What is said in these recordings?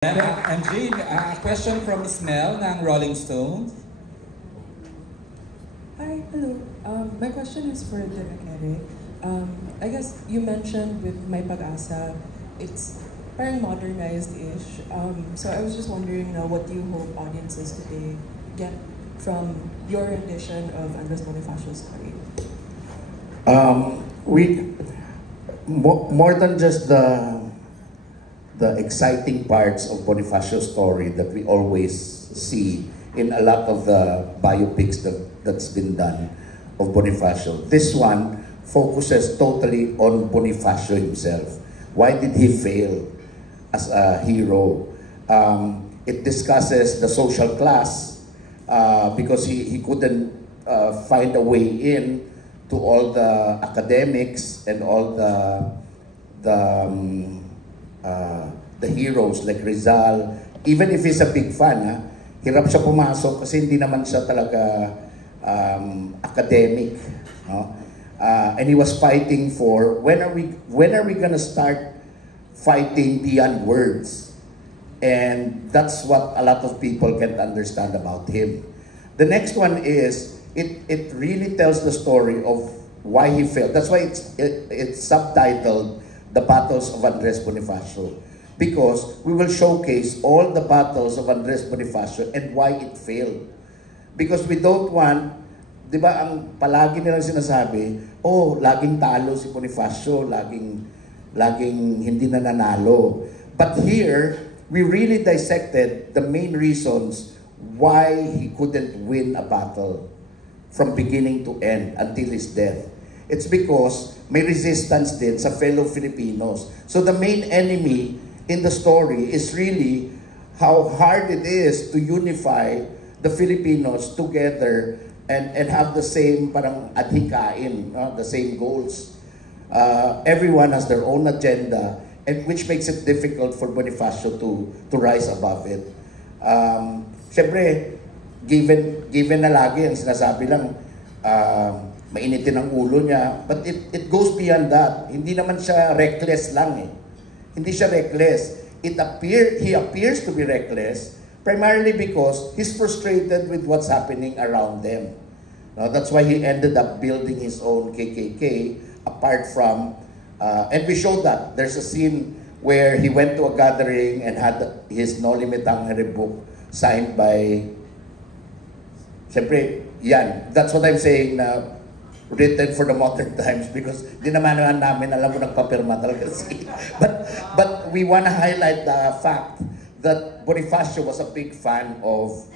And Jane, a question from Smell ng Rolling Stone. Hi, hello. My question is for Direk Eric. I guess you mentioned with My Pag-asa, it's parang modernized-ish. So I was just wondering what do you hope audiences today get from your rendition of Andres Bonifacio's story? More than just the exciting parts of Bonifacio's story that we always see in a lot of the biopics that's been done of Bonifacio. This one focuses totally on Bonifacio himself. Why did he fail as a hero? It discusses the social class because he couldn't find a way in to all the academics and all the heroes like Rizal. Even if he's a big fan, hirap siya pumasok kasi hindi naman siya talaga academic, no? And he was fighting for when are we gonna start fighting beyond words? And that's what a lot of people can't understand about him. The next one is it really tells the story of why he failed. That's why it's subtitled The Battles of Andres Bonifacio, because we will showcase all the battles of Andres Bonifacio and why it failed. Because we don't want, di ba ang palagi nilang sinasabi, laging talo si Bonifacio, laging hindi nananalo. But here, we really dissected the main reasons why he couldn't win a battle from beginning to end until his death. It's because may resistance din sa fellow Filipinos. So the main enemy in the story is really how hard it is to unify the Filipinos together and have the same parang adhikain, the same goals. Everyone has their own agenda, and which makes it difficult for Bonifacio to rise above it. Siyempre, given na lagi ang sinasabi lang, mainitin ang ulo niya, but it goes beyond that. Hindi naman siya reckless lang eh. Hindi siya reckless. He appears to be reckless primarily because he's frustrated with what's happening around them. That's why he ended up building his own KKK apart from, and we showed that. There's a scene where he went to a gathering and had his No Limitang book signed by, siyempre, yan. That's what I'm saying na written for the modern times because di naman namin alam mo nagpapirma talaga si. But we want to highlight the fact that Bonifacio was a big fan of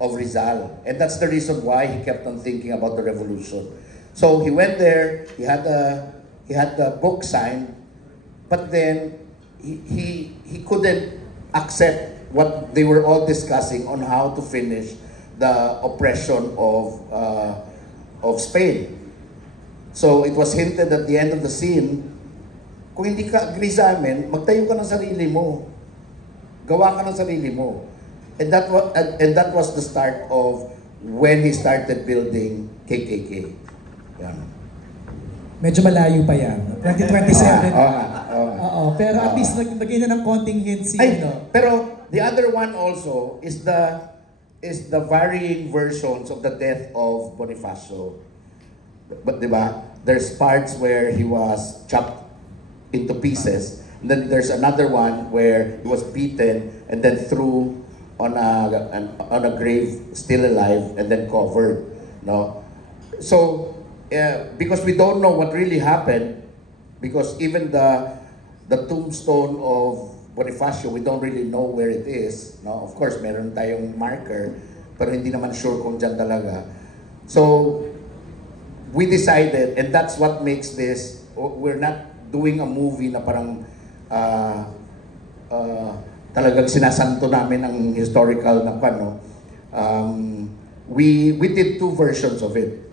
Rizal, and that's the reason why he kept on thinking about the revolution. So he went there, he had the book signed, but then he couldn't accept what they were all discussing on how to finish the oppression of Spain. So it was hinted at the end of the scene, kung hindi ka agree sa amin, magtayo ka ng sarili mo. Gawa ka ng sarili mo. And that was the start of when he started building KKK. Yan. Medyo malayo pa yan. 2027. Pero at least naging na ng konting hints. Pero the other one also is the varying versions of the death of Bonifacio. But diba, there's parts where he was chopped into pieces, and then there's another one where he was beaten and then threw on a grave, still alive, and then covered. No, so because we don't know what really happened, because even the tombstone of Bonifacio, we don't really know where it is. No, of course, meron tayong marker, pero hindi naman sure kung dyan talaga. So, we decided, and that's what makes this, we're not doing a movie na parang talagang sinasanto namin ang historical na pano. We did two versions of it,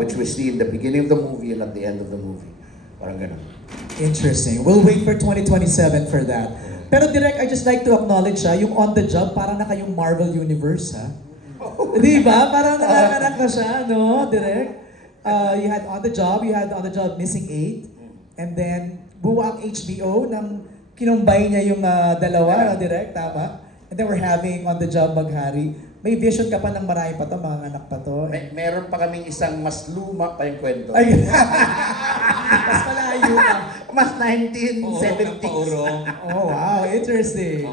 which we see in the beginning of the movie and at the end of the movie. Parang ganun. Interesting. We'll wait for 2027 for that. Pero Direk, I just like to acknowledge yung on the job, parang na kayong Marvel Universe, ha? Di ba? Parang nakakanak na siya, no, Direk? You had on the job Missing 8, and then buo ang HBO ng kinumbay niya yung dalawa, no, direct, tama? And then we're having on the job maghari. May vision ka pa ng marami pa to, mga anak pa to. Meron pa kaming isang mas luma pa yung kwento. Ay, mas malayo pa. Mas 1970s. Paurong. Oh, wow, interesting.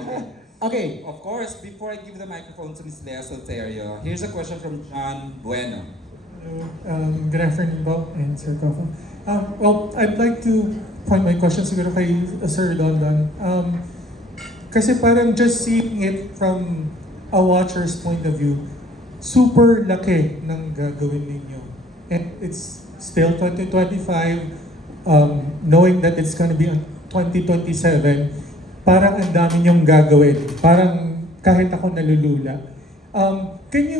Okay. Of course, before I give the microphone to Ms. Lea Solterio, here's a question from John Bueno. Good afternoon, Bob and Sir Coco. Well, I'd like to point my question siguro kay Sir Don. Kasi parang just seeing it from a watcher's point of view, super laki ng gagawin ninyo. And it's still 2025, knowing that it's gonna be on 2027, parang ang dami nyong gagawin. Parang kahit ako nalulula. Can you...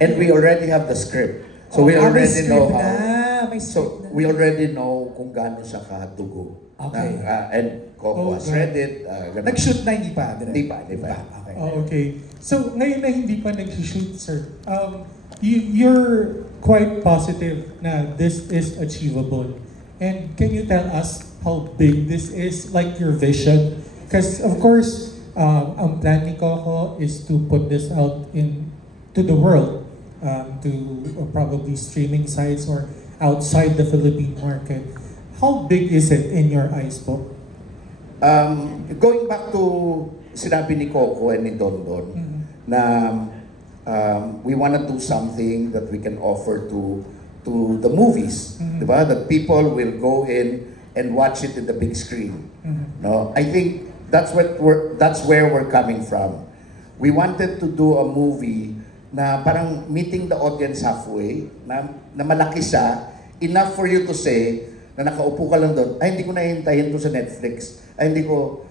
And we already have the script. So we already know how. May So script na. we already know kung gaano siya kadugo. Okay. And Coco has read it. ganun. Nag-shoot na, hindi pa? Direct? Hindi pa. Okay. Oh, okay. So, ngayon na hindi pa nag-shoot, sir, you're quite positive na this is achievable. And can you tell us how big this is, like your vision? Because, of course, ang plan ni Coco is to put this out to the world, to probably streaming sites or outside the Philippine market. How big is it in your eyes po? Going back to sinabi ni Coco and ni Dondon, na we want to do something that we can offer to the movies, diba? That people will go in and watch it in the big screen. No, I think that's where we're coming from. We wanted to do a movie na parang meeting the audience halfway, na malaki siya, enough for you to say na nakaupo ka lang doon, ay hindi ko na hintayin to sa Netflix, ay hindi ko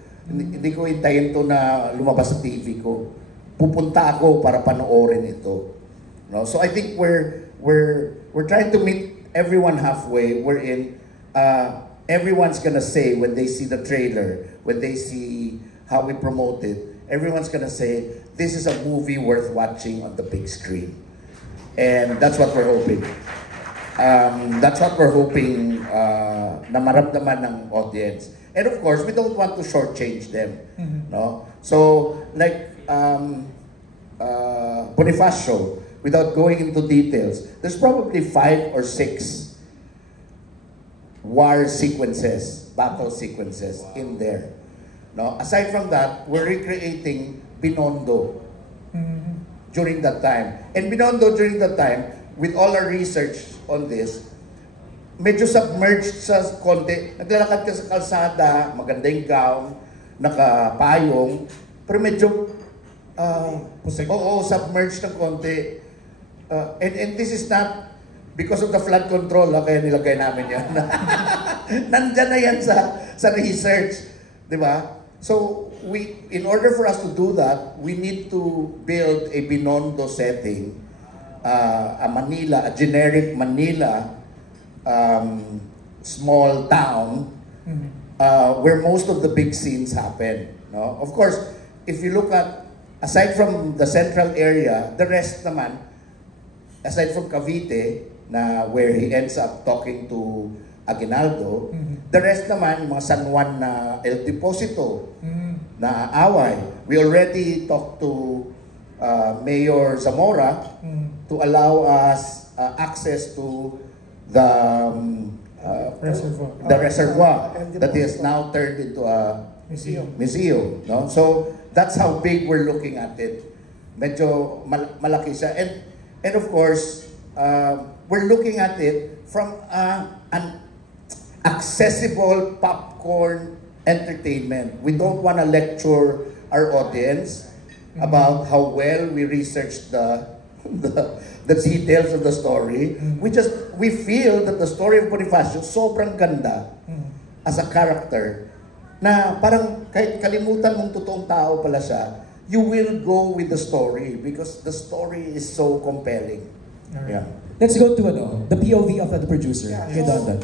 hintayin to na lumabas sa TV ko. Pupunta ako para panoorin ito. No? So I think we're trying to meet everyone halfway. We're in everyone's gonna say when they see the trailer, when they see how we promote it, everyone's gonna say this is a movie worth watching on the big screen. And that's what we're hoping. That's what we're hoping na maramdaman ng audience. And of course, we don't want to shortchange them. No? So, like Bonifacio, without going into details, there's probably 5 or 6 war sequences, battle sequences in there. No? Aside from that, we're recreating Binondo during that time. And Binondo during that time, with all our research on this, medyo submerged sa konti. Naglalakad ka sa kalsada, maganda yung gown, nakapayong, pero medyo submerged ng konti. And this is not because of the flood control, kaya nilagay namin yan. Nandyan na yan sa research. Di ba? So, in order for us to do that, we need to build a Binondo setting, a Manila, a generic Manila, small town, where most of the big scenes happen. No? Of course, if you look at, aside from the central area, the rest naman, aside from Cavite, where he ends up talking to Aguinaldo, the rest naman, mga San Juan na El Deposito, na away. We already talked to Mayor Zamora to allow us access to the reservoir that is now turned into a museum. No? So that's how big we're looking at it. Medyo malaki siya. And of course, we're looking at it from an accessible popcorn entertainment. We don't want to lecture our audience about how well we researched the details of the story. We feel that the story of Bonifacio sobrang ganda as a character na parang kahit kalimutan mong totoong tao pala siya, you will go with the story because the story is so compelling. Right. Yeah. Let's go to the POV of the producer. Yeah, Okay, so, Don.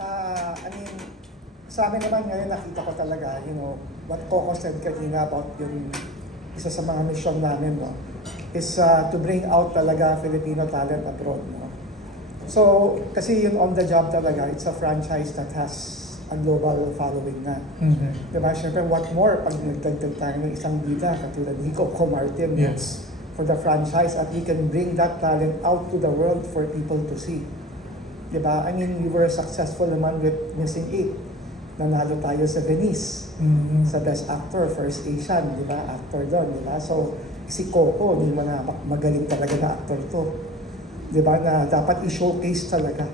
I mean, sa amin naman ngayon nakita ko talaga, what Coco said kanina about yung isa sa mga mission namin, no, is to bring out talaga Filipino talent abroad. No? So, kasi yun on the job talaga, it's a franchise that has a global following na. Diba? Siyempre, what more pag nagdagdag tayo ng isang bida katulad ni Coco Martin Yes. for the franchise at we can bring that talent out to the world for people to see. Diba? I mean, we were successful naman with Missing 8. Nanalo tayo sa Venice sa Best Actor, First Asian, diba? Actor doon, diba? So, si Coco, hindi mo na magaling talaga na actor to. Diba? Na dapat i-showcase talaga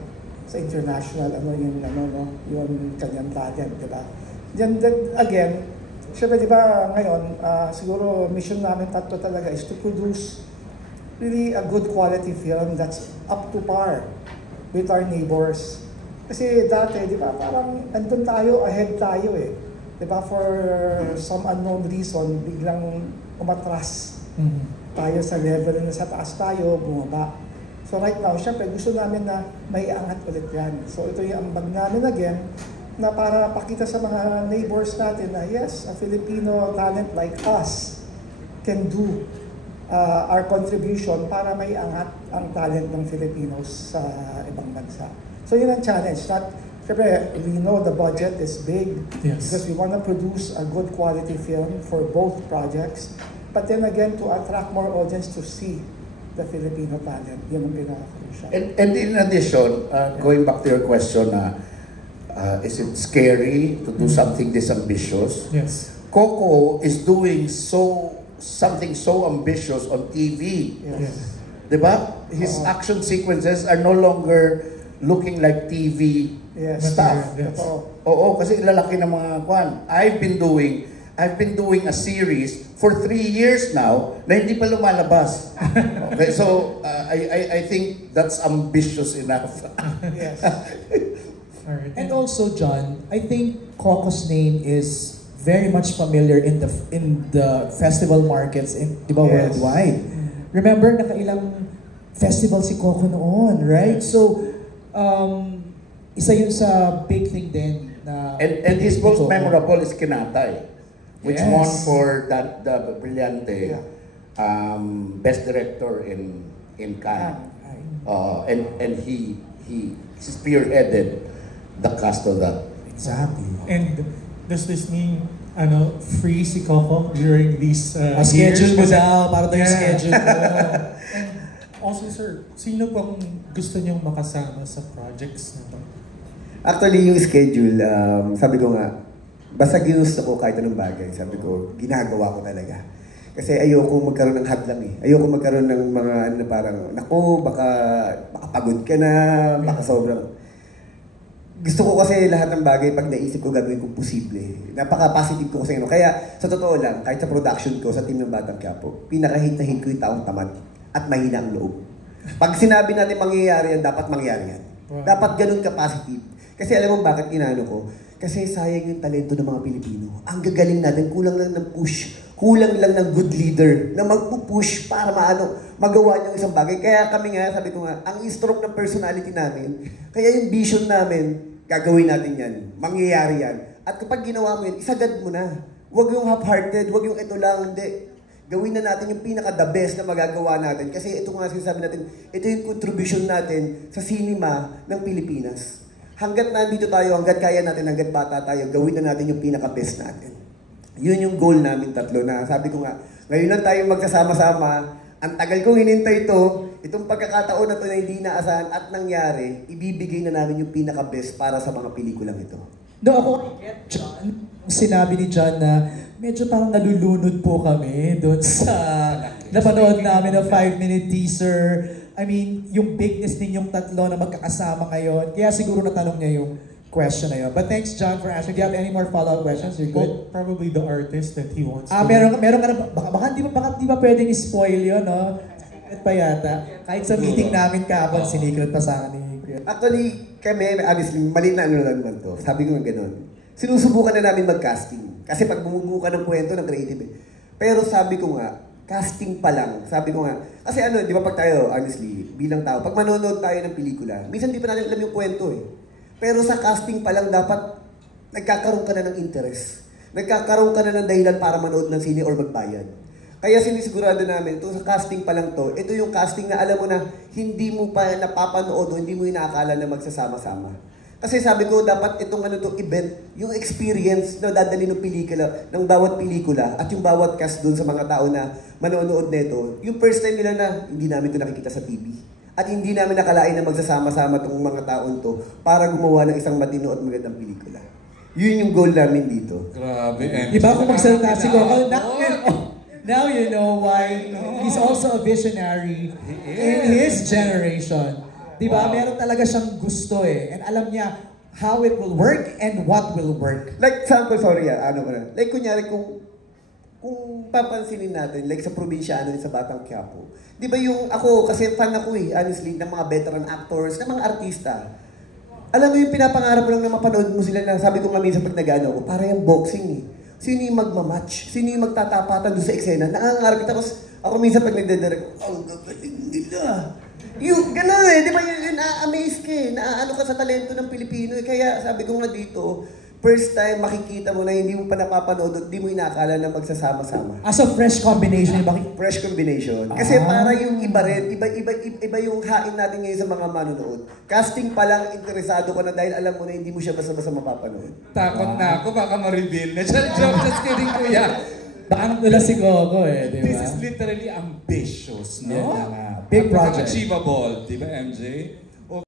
sa international, yung kanyang talent, diba? Then again, syempre, diba, ngayon, siguro mission namin tatlo talaga is to produce really a good quality film that's up to par with our neighbors. Kasi dati, di ba, parang andun tayo, ahead tayo eh. Di ba, for some unknown reason, biglang umatras tayo sa level na sa taas tayo, bumaba. So right now, syempre, gusto namin na may angat ulit yan. So ito yung ambag namin again, na para pakita sa mga neighbors natin na yes, a Filipino talent like us can do our contribution para may angat ang talent ng Filipinos sa ibang bansa. So yun ang challenge. Siyempre, we know the budget is big because we want to produce a good quality film for both projects. But then again, to attract more audience to see the Filipino talent. Yun ang pinaka-crucial. And in addition, going back to your question, is it scary to do something this ambitious? Yes. Coco is doing something so ambitious on TV. Yes. Diba? His action sequences are no longer looking like TV stuff. Yes. Oo, kasi lalaki ng mga kwan. I've been doing a series for 3 years now na hindi pa lumalabas. Okay, so I think that's ambitious enough. Yes. Alright. And also, John, I think Coco's name is very much familiar in the festival markets di ba, worldwide. Remember, nakailang festival si Coco noon, right? So, isa yun sa big thing din na... And his most memorable is Kinatay, which won for the Brillante Best Director in Cannes. And he spearheaded the cast of that. Exactly. And does this mean free si Coco during these schedule mo years? daw, para daw yung schedule mo. And also, sir, sino pang gusto niyong makasama sa projects na to? Actually, yung schedule, sabi ko nga, basta ginusto ko kahit anong bagay, sabi ko, ginagawa ko talaga. Kasi ayoko magkaroon ng hadlang eh. Ayoko magkaroon ng mga parang, naku, baka pagod ka na, baka sobrang... Gusto ko kasi lahat ng bagay pag naisip ko gagawin kong posible. Napaka-positive ko kasi Kaya sa totoo lang, kahit sa production ko, sa team ng Batang Quiapo, pinaka-hate na hate ko yung taong tamad at mahina ang loob. Pag sinabi natin mangyayari yan, dapat mangyari yan. Wow. Dapat ganun ka-positive. Kasi alam mo bakit ginano ko? Kasi sayang yung talento ng mga Pilipino. Ang gagaling natin, kulang lang ng push. Kulang lang ng good leader na magpupush para magawa niyo isang bagay. Kaya kami nga, sabi ko nga, ang stroke ng personality namin, kaya yung vision namin, gagawin natin yan. Mangyayari yan. At kapag ginawa mo yun, isagad mo na. Huwag yung half-hearted, huwag yung ito lang, hindi. Gawin na natin yung pinaka-the best na magagawa natin. Kasi ito nga sinasabi natin, ito yung contribution natin sa cinema ng Pilipinas. Hanggat nandito tayo, hanggat kaya natin, hanggat bata tayo, gawin na natin yung pinaka-best natin. Yun yung goal namin tatlo na sabi ko nga, ngayon lang tayo magsasama-sama, ang tagal kong hinintay itong pagkakataon na ito na hindi naasahan at nangyari, ibibigay na namin yung pinaka-best para sa mga pelikulang ito. No, ako, John, sinabi ni John na medyo parang nalulunod po kami doon sa napanood namin na 5-minute teaser. I mean, yung bigness ninyong tatlo na magkakasama ngayon. Kaya siguro natanong niya yung question na yun. But thanks, John, for answering. Do you have any more follow-up questions? You're good? Probably the artist that he wants to... Meron ka na, baka di ba pwedeng i-spoil yun, no? Secret pa yata. Kahit sa meeting namin kahapon, sinikret pa sa akin ni Kuya. Actually, kami, honestly, mali na lang naman to. Sabi ko nga ganun. Sinusubukan na namin mag-casting. Kasi pag bumubuo ka ng kwento, ng creative eh. Pero sabi ko nga, casting pa lang. Sabi ko nga, kasi di ba pag tayo, honestly, bilang tao, pag manonood tayo ng pelikula, minsan di pa natin alam yung kwento eh. Pero sa casting pa lang dapat nagkakaroon ka na ng interest. Nagkakaroon ka na ng dahilan para manood ng sine or magbayad. Kaya sinisigurado namin, sa casting pa lang to, ito yung casting na alam mo na hindi mo pa napapanood o hindi mo inaakala na magsasama-sama. Kasi sabi ko, dapat itong event, yung experience na dadali ng pelikula, ng bawat pelikula, at yung bawat cast doon sa mga tao na manonood nito, yung first time nila na hindi namin ito nakikita sa TV. At hindi namin nakalain na magsasama-sama itong mga taon to para gumawa ng isang matino at magandang pelikula. Yun yung goal namin dito. Grabe, MJ. Iba kung magsalita si Coco, now you know why he's also a visionary in his generation. Diba? Wow. Meron talaga siyang gusto eh. And alam niya how it will work and what will work. Like, sample, sorry like kunyari kung papansinin natin, like sa probinsyano, sa Batang Quiapo, di ba yung ako, kasi fan ako honestly, ng mga veteran actors, ng mga artista. Alam mo yung pinapangarap lang na mapanood mo sila na sabi ko nga minsan pag nag-ano ako, para yung boxing Sino yung magmamatch? Sino yung magtatapatan doon sa eksena? Nangangarap kita, tapos ako minsan pag nagdadirect, ang gagaling nila. Yung gano'n di ba yun na-amaze ka na-ano ka sa talento ng Pilipino Kaya sabi ko nga dito, first time makikita mo na hindi mo pa napapanood at hindi mo inaakala na magsasama-sama. As a fresh combination, Fresh combination. Kasi para yung iba rin, iba yung hain natin ngayon sa mga manonood. Casting pa lang, interesado ka na dahil alam mo na hindi mo siya basta-basta mapapanood. Takot na ako, baka ma-reveal na. Just kidding, kuya. Baka nila si Coco di ba? This is literally ambitious, no? Big project. Achievable, di ba, MJ?